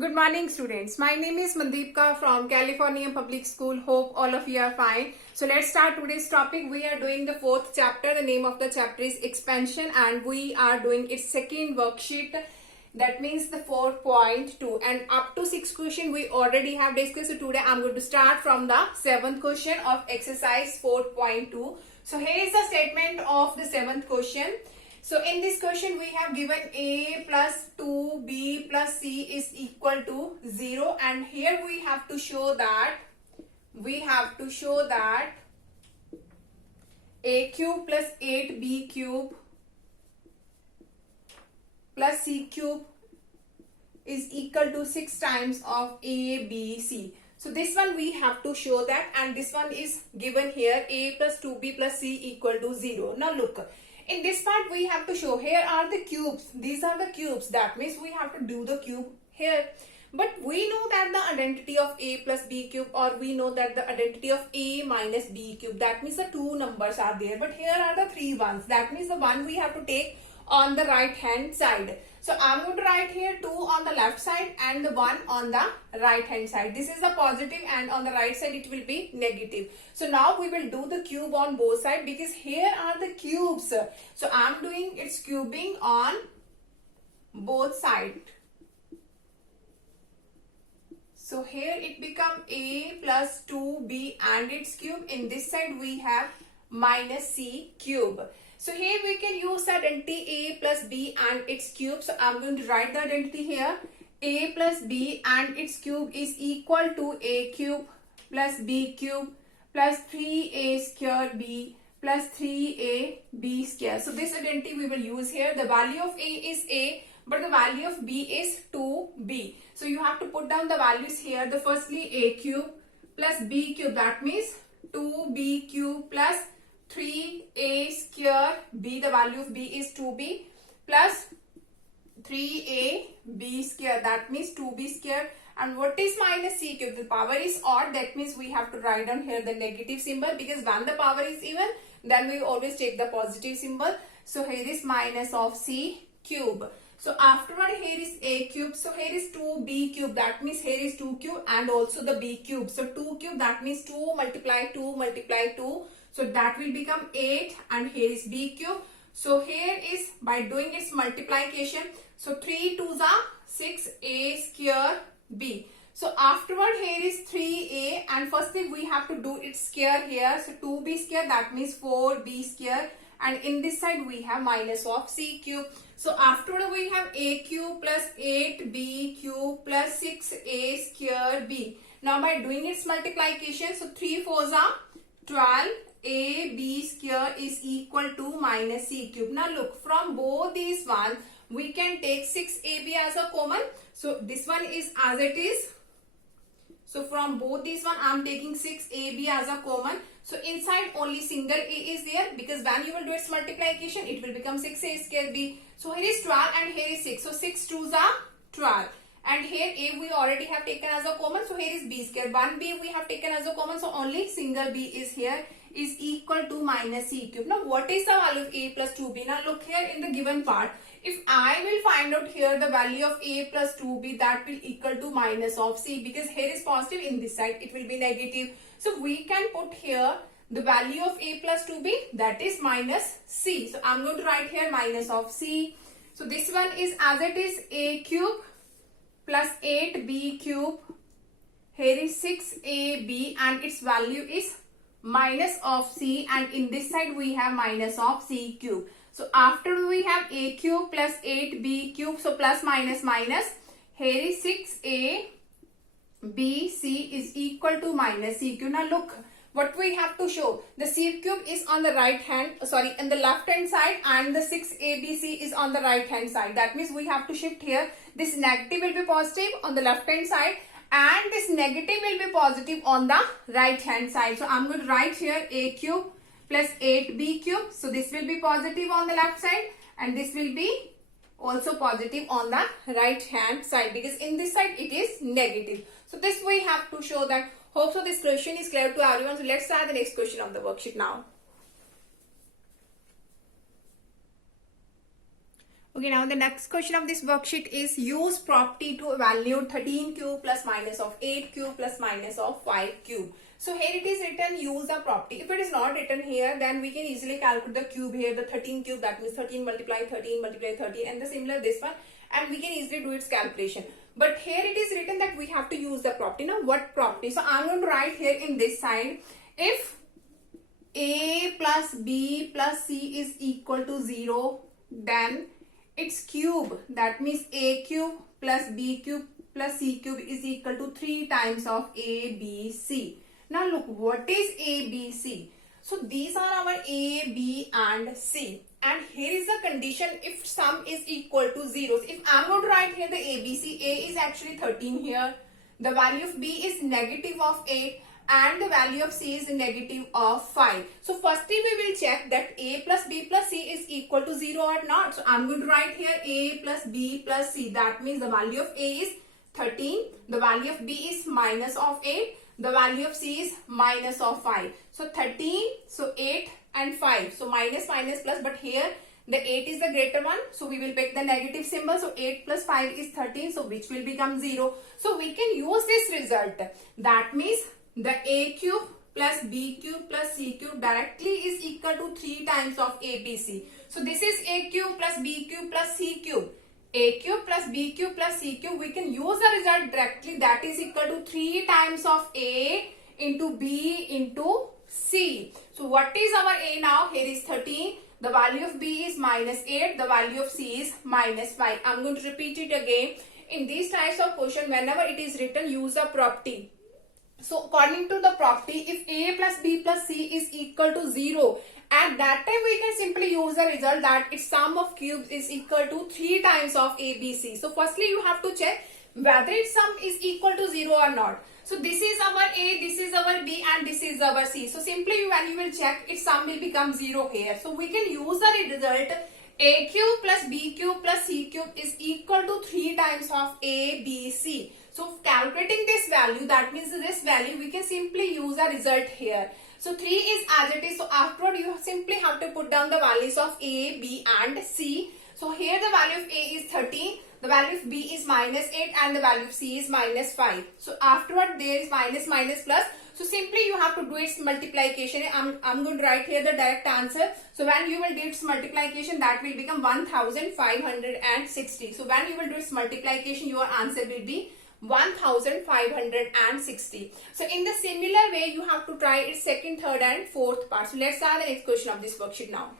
Good morning, students. My name is Mandeepka from California Public School. Hope all of you are fine. So let's start today's topic. We are doing the fourth chapter. The name of the chapter is expansion, and we are doing its second worksheet. That means the 4.2, and up to 6 question we already have discussed. So today I'm going to start from the 7th question of exercise 4.2. So here is the statement of the 7th question. So in this question we have given a plus 2b plus c is equal to 0, and here we have to show that a cube plus 8b cube plus c cube is equal to 6 times of a, b, c. So this one we have to show that, and this one is given here, a plus 2b plus c equal to 0. Now look, in this part we have to show, here are the cubes, these are the cubes, that means we have to do the cube here. But we know that the identity of a plus b cube, or we know that the identity of a minus b cube, that means the two numbers are there, but here are the three ones, that means the one we have to take on the right hand side. So I'm going to write here 2 on the left side and the 1 on the right hand side. This is the positive, and on the right side it will be negative. So now we will do the cube on both sides, because here are the cubes. So I'm doing its cubing on both sides. So here it become a plus 2b and its cube. In this side we have minus c cube. So here we can use the identity a plus b and its cube. So I'm going to write the identity here. A plus b and its cube is equal to a cube plus b cube plus 3a square b plus 3ab square. So this identity we will use here. The value of a is a, but the value of b is 2b. So you have to put down the values here. The firstly a cube plus b cube, that means 2b cube plus 3a square b, the value of b is 2b, plus 3ab square, that means 2b square. And what is minus c cube? The power is odd, that means we have to write down here the negative symbol, because when the power is even, then we always take the positive symbol. So here is minus of c cube. So afterward here is a cube. So here is 2b cube, that means here is 2 cube and also the b cube. So 2 cube, that means 2 multiply 2 multiply 2. So that will become 8, and here is b cube. So here is by doing its multiplication. So 3 2s are 6a square b. So afterward here is 3a, and firstly we have to do its square here. So 2b square, that means 4b square, and in this side we have minus of c cube. So afterward we have a cube plus 8b cube plus 6a square b. Now by doing its multiplication, so 3 4s are 12. A b square is equal to minus c cube. Now look, from both these ones we can take 6ab as a common. So this one is as it is. So from both these one I am taking 6ab as a common. So inside only single a is there, because when you will do its multiplication it will become 6a square b. So here is 12 and here is 6. So 6 2s are 12. And here a we already have taken as a common. So here is b square. 1b we have taken as a common. So only single b is here, is equal to minus c cube. Now what is the value of a plus 2b? Now look here in the given part. If I will find out here the value of a plus 2b, that will equal to minus of c, because here is positive, in this side it will be negative. So we can put here the value of a plus 2b, that is minus c. So I'm going to write here minus of c. So this one is as it is, a cube plus 8b cube. Here is 6ab and its value is minus of c, and in this side we have minus of c cube. So after we have a cube plus 8b cube, so plus minus minus, here is 6a b c is equal to minus c cube. Now look, what we have to show, the c cube is on the right hand, sorry, in the left hand side, and the 6abc is on the right hand side. That means we have to shift here. This negative will be positive on the left hand side, and this negative will be positive on the right hand side. So I'm going to write here a cube plus 8b cube. So this will be positive on the left side, and this will be also positive on the right hand side, because in this side it is negative. So this we have to show that. Hope so this question is clear to everyone. So let's start the next question of the worksheet now. Okay, now the next question of this worksheet is use property to evaluate 13 cube plus minus of 8 cube plus minus of 5 cube. So here it is written use the property. If it is not written here, then we can easily calculate the cube here, the 13 cube, that means 13 multiply 13 multiply 13, and the similar this one, and we can easily do its calculation. But here it is written that we have to use the property. Now what property? So I'm going to write here in this side, if a plus b plus c is equal to 0, then its cube, that means a cube plus b cube plus c cube is equal to 3 times of a, b, c. Now look, what is a, b, c? So these are our a, b and c. And here is the condition if sum is equal to 0. So if I'm going to write here the a, b, c, a is actually 13 here. The value of b is negative of 8. And the value of c is negative of 5. So firstly we will check that a plus b plus c is equal to 0 or not. So I'm going to write here a plus b plus c. That means the value of a is 13. The value of b is minus of 8. The value of c is minus of 5. So 13, so 8 and 5. So minus minus plus, but here the 8 is the greater one. So we will pick the negative symbol. So 8 plus 5 is 13. So which will become 0. So we can use this result. That means the a cube plus b cube plus c cube directly is equal to 3 times of ABC. So this is a cube plus b cube plus c cube. A cube plus b cube plus c cube. We can use the result directly. That is equal to 3 times of a into b into c. So what is our a now? Here is 13. The value of b is minus 8. The value of c is minus 5. I'm going to repeat it again. In these types of question, whenever it is written, use a property. So according to the property, if a plus b plus c is equal to 0, at that time we can simply use the result that its sum of cubes is equal to 3 times of ABC. So firstly you have to check whether its sum is equal to 0 or not. So this is our a, this is our b and this is our c. So simply when you will check, its sum will become 0 here. So we can use the result a cube plus b cube plus c cube is equal to 3 times of a, b, c. So calculating this value, that means this value, we can simply use a result here. So 3 is as it is. So afterward you simply have to put down the values of a, b and c. So here the value of a is 13. The value of b is minus 8 and the value of c is minus 5. So afterward there is minus minus plus. So simply you have to do its multiplication. I'm going to write here the direct answer. So when you will do its multiplication, that will become 1560. So when you will do its multiplication, your answer will be 1560. So in the similar way, you have to try its second, third and fourth part. So let's start the next question of this worksheet now.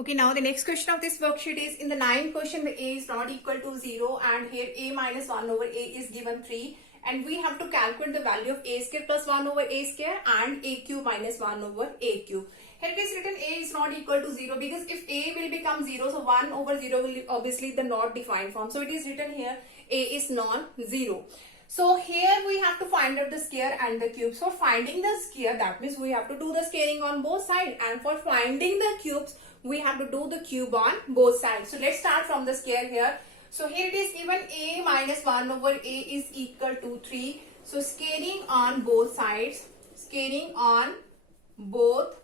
Okay, now the next question of this worksheet is in the 9th question, the a is not equal to 0 and here a minus 1 over a is given 3 and we have to calculate the value of a square plus 1 over a square and a cube minus 1 over a cube. Here it is written a is not equal to 0 because if a will become 0, so 1 over 0 will obviously the not defined form. So it is written here a is non-zero. So here we have to find out the square and the cube. So finding the square, that means we have to do the squaring on both sides, and for finding the cubes, we have to do the cube on both sides. So let's start from the square here. So here it is given a minus 1 over a is equal to 3. So squaring on both sides, squaring on both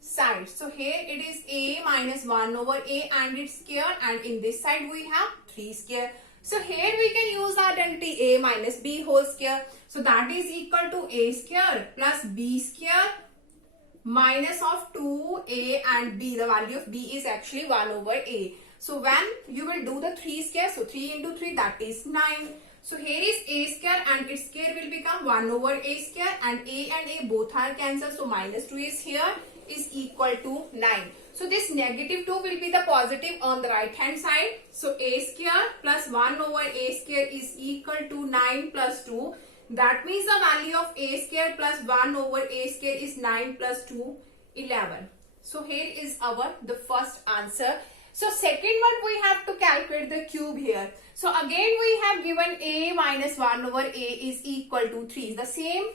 sides. So here it is a minus 1 over a and its square, and in this side we have 3 square. So here we can use the identity a minus b whole square. So that is equal to a square plus b square minus of 2a and b. The value of b is actually 1 over a. So when you will do the 3 square, so 3 into 3, that is 9. So here is a square and its square will become 1 over a square, and a both are cancelled. So minus 2 is here is equal to 9. So this negative 2 will be the positive on the right hand side. So a square plus 1 over a square is equal to 9 plus 2. That means the value of a square plus 1 over a square is 9 plus 2, 11. So here is our the first answer. So second one, we have to calculate the cube here. So again we have given a minus 1 over a is equal to 3. The same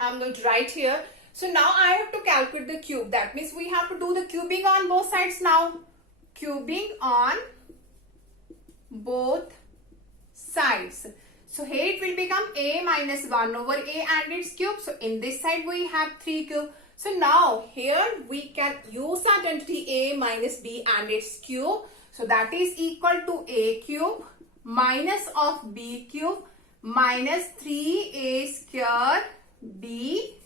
I'm going to write here. So now I have to calculate the cube. That means we have to do the cubing on both sides now. Cubing on both sides. So here it will become a minus 1 over a and its cube. So in this side we have 3 cube. So now here we can use identity A minus B and its cube. So that is equal to A cube minus of B cube minus 3A square B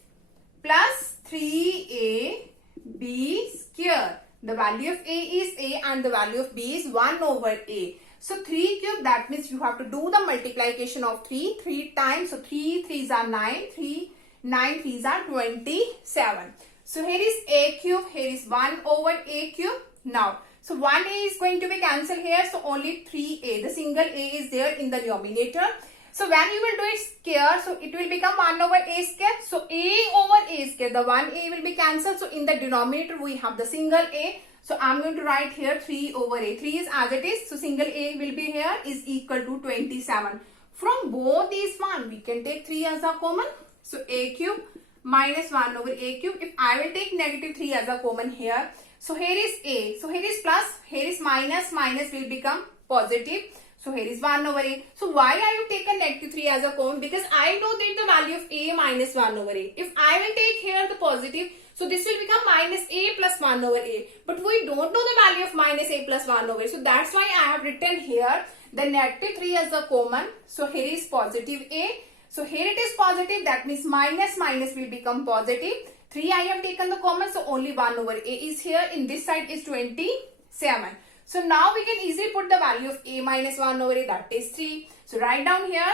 plus 3A B square. The value of A is A and the value of B is 1 over A. So 3 cube, that means you have to do the multiplication of 3 times. So 3 3s are 9, 9 3s are 27. So here is A cube, here is 1 over A cube. Now, so 1A is going to be cancelled here. So only 3A, the single A is there in the denominator. So when you will do it square, so it will become 1 over A square. So A over A square, the 1A will be cancelled. So in the denominator, we have the single A. So I'm going to write here 3 over A. 3 is as it is. So single A will be here is equal to 27. From both these one, we can take 3 as a common. So A cube minus 1 over A cube. If I will take negative 3 as a common here. So here is A. So here is plus, here is minus. Minus will become positive. So here is 1 over A. So why I have taken negative 3 as a common? Because I know that the value of A minus 1 over A. If I will take here the positive, so this will become minus A plus 1 over A. But we don't know the value of minus A plus 1 over A. So that's why I have written here the negative 3 as a common. So here is positive A. So here it is positive. That means minus will become positive. 3 I have taken the common. So only 1 over A is here. In this side is 27. So now we can easily put the value of A minus 1 over A, that is 3. So write down here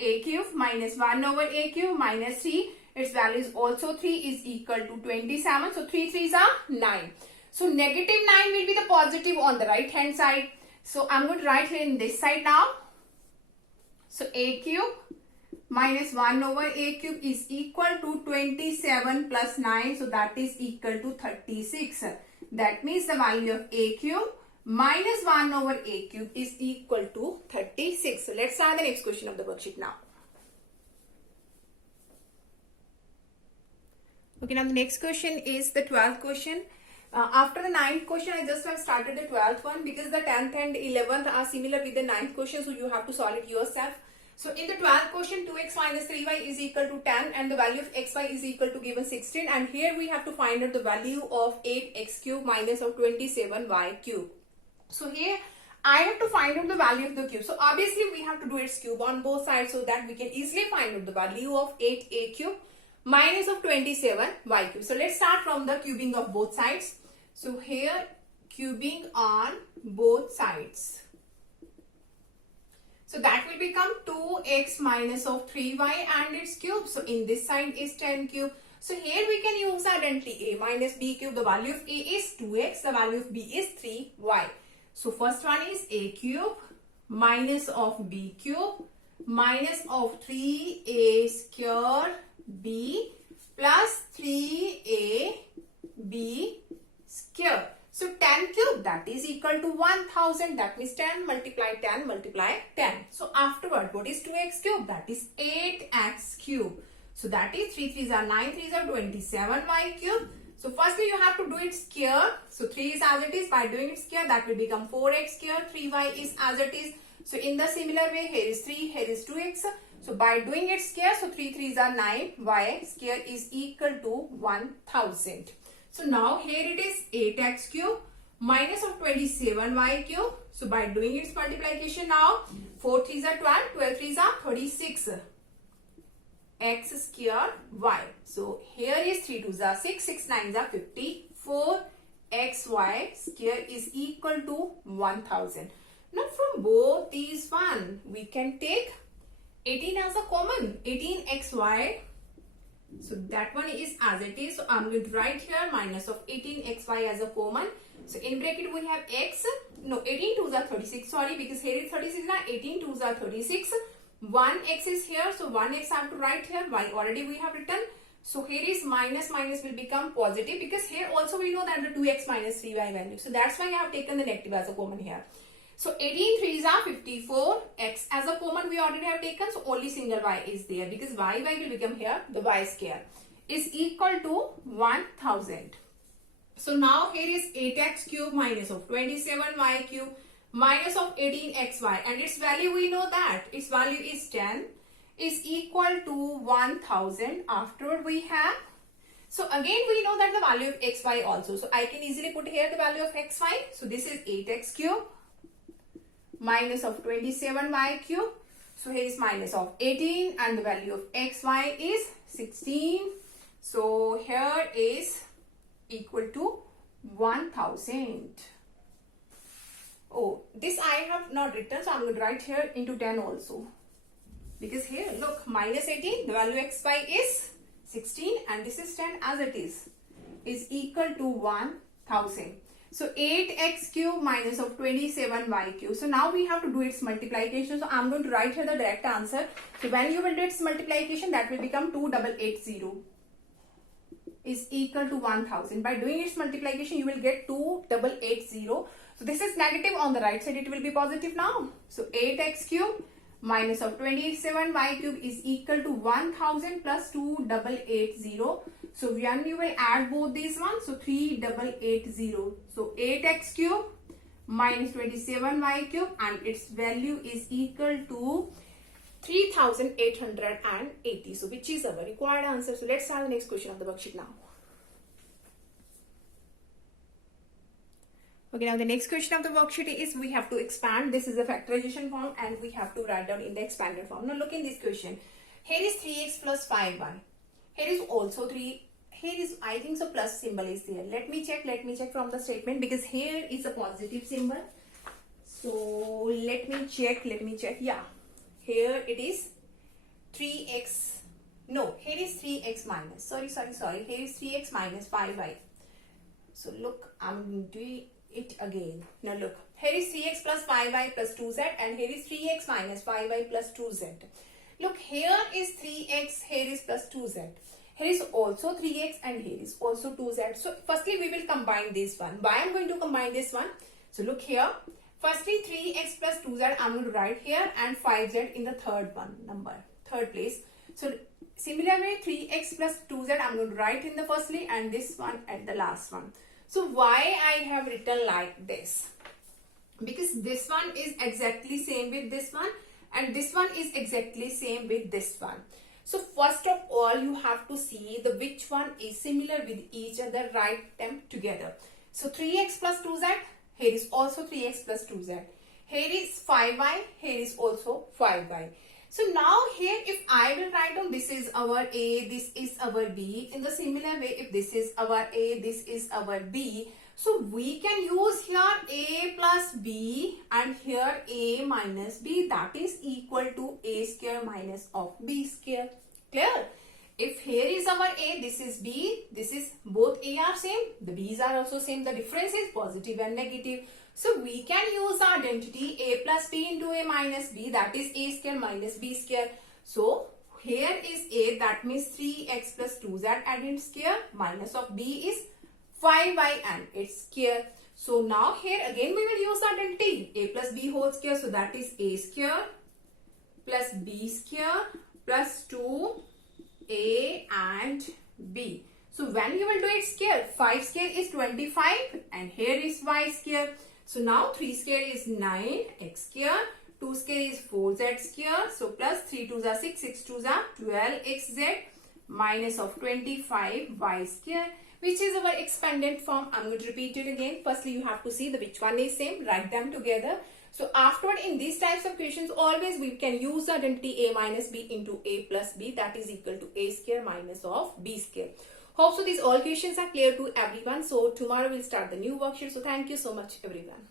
A cube minus 1 over A cube minus 3. Its value is also 3 is equal to 27. So 3 3s are 9. So negative 9 will be the positive on the right hand side. So I'm going to write here in this side now. So A cube minus 1 over A cube is equal to 27 plus 9. So that is equal to 36. That means the value of A cube minus 1 over A cube is equal to 36. So let's start the next question of the worksheet now. Okay, now the next question is the 12th question. After the 9th question, I just have started the 12th one because the 10th and 11th are similar with the 9th question. So you have to solve it yourself. So in the 12th question, 2x minus 3y is equal to 10 and the value of xy is equal to given 16. And here we have to find out the value of 8x cube minus of 27y cube. So here I have to find out the value of the cube. So obviously we have to do its cube on both sides so that we can easily find out the value of 8a cube minus of 27y cube. So let's start from the cubing of both sides. So here cubing on both sides. So that will become 2x minus of 3y and its cube. So in this side is 10 cube. So here we can use identity A minus B cube. The value of A is 2x. The value of B is 3y. So first one is A cube minus of B cube minus of 3A square B plus 3A B square. So 10 cube, that is equal to 1000. That means 10 multiply 10 multiply 10. So afterward, what is 2x cube? That is 8x cube. So that is 3 3s are 9 3s are 27y cube. So firstly you have to do it square. So 3 is as it is. By doing it square, that will become 4x square. 3y is as it is. So in the similar way, here is 3, here is 2x. So by doing it square, so 3 3s are 9. Y square is equal to 1000. So now here it is 8x cube minus of 27y cube. So by doing its multiplication now, 4 3s are 12, 12 3s are 36. X square y. So here is 3 2s are 6, 6 9s are 54. Xy square is equal to 1000. Now from both these one, we can take 18 as a common. 18xy. So that one is as it is. So I'm going to write here minus of 18xy as a common. So in bracket we have x. No, 18 2s are 36. Sorry, because here is 36 now. 18 2s are 36. 1x is here. So 1x I have to write here. Y already we have written. So here is minus will become positive because here also we know that the 2x minus 3y value. So that's why I have taken the negative as a common here. So 18 3s are 54. X as a common we already have taken. So only single y is there because y will become here the y square is equal to 1000. So now here is 8x cube minus of 27y cube minus of 18xy and its value we know that its value is 10 is equal to 1000. Afterward we have So again we know that the value of xy also. So I can easily put here the value of xy. So this is 8x cube minus of 27y cube. So here is minus of 18 and the value of xy is 16. So here is equal to 1000. Oh, this I have not written, so I'm going to write here into 10 also. Because here, look, minus 18, the value xy is 16 and this is 10 as it is equal to 1000. So 8x cube minus of 27y cube. So now we have to do its multiplication. So I'm going to write here the direct answer. So when you will do its multiplication, that will become 2880 is equal to 1000. By doing its multiplication, you will get 2880. So this is negative on the right side. It will be positive now. So 8x cube minus of 27y cube is equal to 1000 plus 2880. So when you will add both these ones, so 3880. So 8x cube minus 27y cube and its value is equal to 3880. So which is our required answer. So let's start the next question of the worksheet now. Okay, now the next question of the worksheet is we have to expand. This is a factorization form and we have to write down in the expanded form. Now look in this question. Here is 3x plus 5y. Here is also 3. Here is, I think so, plus symbol is there. Let me check from the statement because here is a positive symbol. So let me check. Yeah, here it is 3x. No, here is 3x minus. Sorry. Here is 3x minus 5y. So look, I'm doing it again. Now look, here is 3x plus 5y plus 2z and here is 3x minus 5y plus 2z. Look, here is 3x, here is plus 2z. Here is also 3x and here is also 2z. So firstly we will combine this one. Why I'm going to combine this one? So look here. Firstly 3x plus 2z I'm going to write here and 5z in the third place. So similarly 3x plus 2z I'm going to write in the firstly and this one at the last one. So why I have written like this? Because this one is exactly same with this one and this one is exactly same with this one. So first of all you have to see the which one is similar with each other, write them together. So 3x plus 2z, here is also 3x plus 2z. Here is 5y, here is also 5y. So now here if I will write down this is our A, this is our B. In the similar way if this is our A, this is our B. So we can use here A plus B and here A minus B, that is equal to A square minus of B square. Clear? If here is our A, this is B, this is both A are same, the B's are also same, the difference is positive and negative. So we can use our identity A plus B into A minus B, that is A square minus B square. So here is A, that means 3x plus 2z and its square, minus of B is 5y and its square. So now here again we will use identity A plus B whole square, so that is A square plus B square plus 2A and B. So when you will do it square, 5 square is 25 and here is y square. So now 3 square is 9 x square, 2 square is 4z square. So plus 3 2s are 6, 6 2s are 12 xz minus of 25 y square, which is our expanded form. I'm going to repeat it again. Firstly, you have to see the which one is same, write them together. So afterward in these types of questions, always we can use the identity A minus B into A plus B, that is equal to A square minus of B square. Hope so these all questions are clear to everyone. So tomorrow we'll start the new worksheet. So thank you so much everyone.